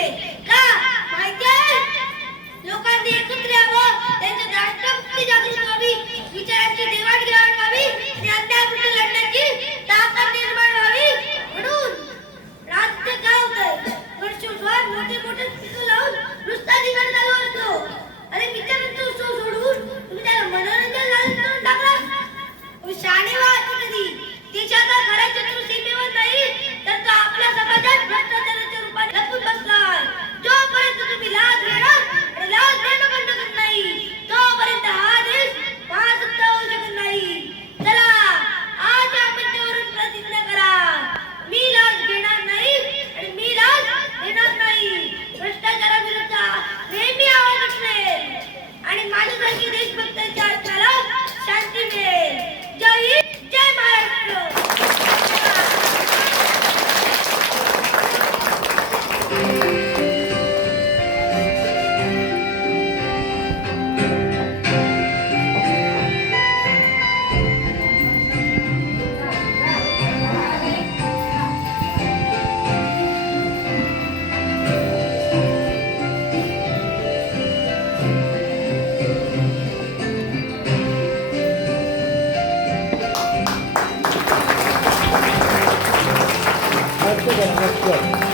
केले का माहिती आहे? लोकांनी एकत्र यावं, त्यांच्या राष्ट्रभक्ती जागृत व्हावी, विचारांची देवाणघेवाण व्हावी आणि अन्यायाविरुद्ध लढण्याची ताकद निर्माण व्हावी. म्हणून राज्य काय होतंय, वर्षभर मोठे मोठे स्पीकर लावून नुसता दिवाळी चालू असतो. अरे विचारांचा उत्सव सोडून तुम्ही त्याला मनोरंजन करून टाकला. शाणे व्हा कधी देशाचा खरा शत्रू सीमेवर नाही तर तो आपल्या समाजात भ्रष्टाचाराच्या रूपात लपून बसलाय. जोपर्यंत तुम्ही लाच घेणार आणि लाच देणं बंद करत नाही तोपर्यंत हा देश महासत्ता होऊ शकत नाही. चला आज या मंचावरून प्रतिज्ञा करा, मी लाच घेणार नाही आणि मी लाच देणार नाही. भ्रष्टाचाराविरुद्ध नेहमी आवाज उठवेल आणि माझ्यासारखी देशभक्तांच्या आत्म्याला शांती मिळेल. जय हिंद, जय महाराष्ट्र. Let's go.